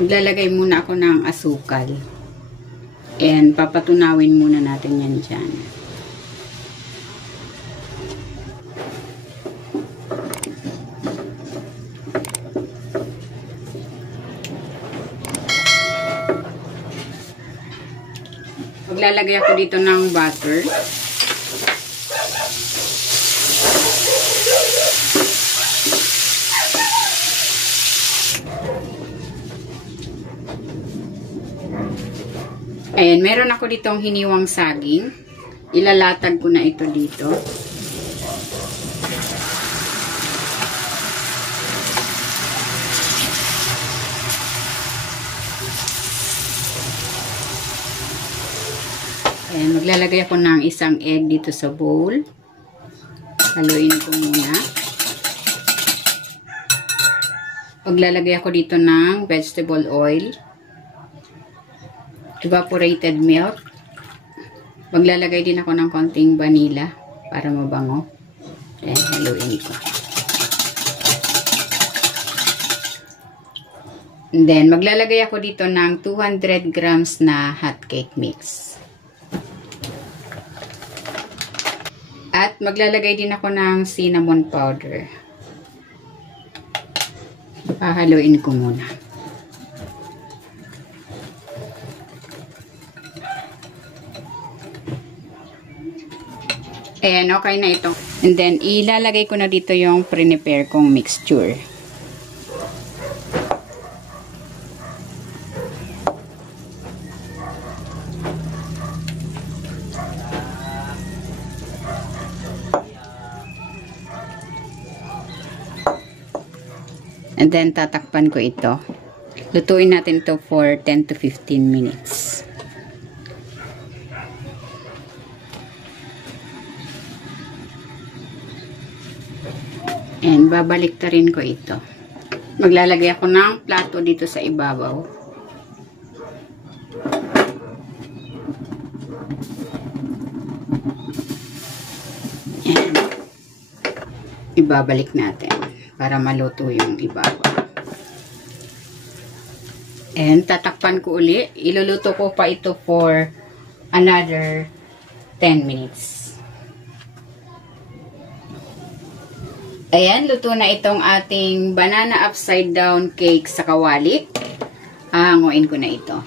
Maglalagay muna ako ng asukal. And papatunawin muna natin yan dyan. Maglalagay ako dito ng butter. Ayan, meron ako ditong hiniwang saging. Ilalatag ko na ito dito. Ayan, maglalagay ako ng isang egg dito sa bowl. Haluin ko muna. Maglalagay ako dito ng vegetable oil. Evaporated milk. Maglalagay din ako ng konting vanilla para mabango. Ayan, haluin ko. And then, maglalagay ako dito ng 200 grams na hot cake mix. At maglalagay din ako ng cinnamon powder. Haluin ko muna. Ayan, okay na ito. And then, ilalagay ko na dito yung prepare kong mixture. And then, tatakpan ko ito. Lutuin natin ito for 10 to 15 minutes. And babaliktarin ko ito. Maglalagay ako ng plato dito sa ibabaw. And ibabalik natin para maluto yung ibabaw. And tatakpan ko uli. Iluluto ko pa ito for another 10 minutes. Ayan, luto na itong ating banana upside down cake sa kawali. Hanguin ko na ito.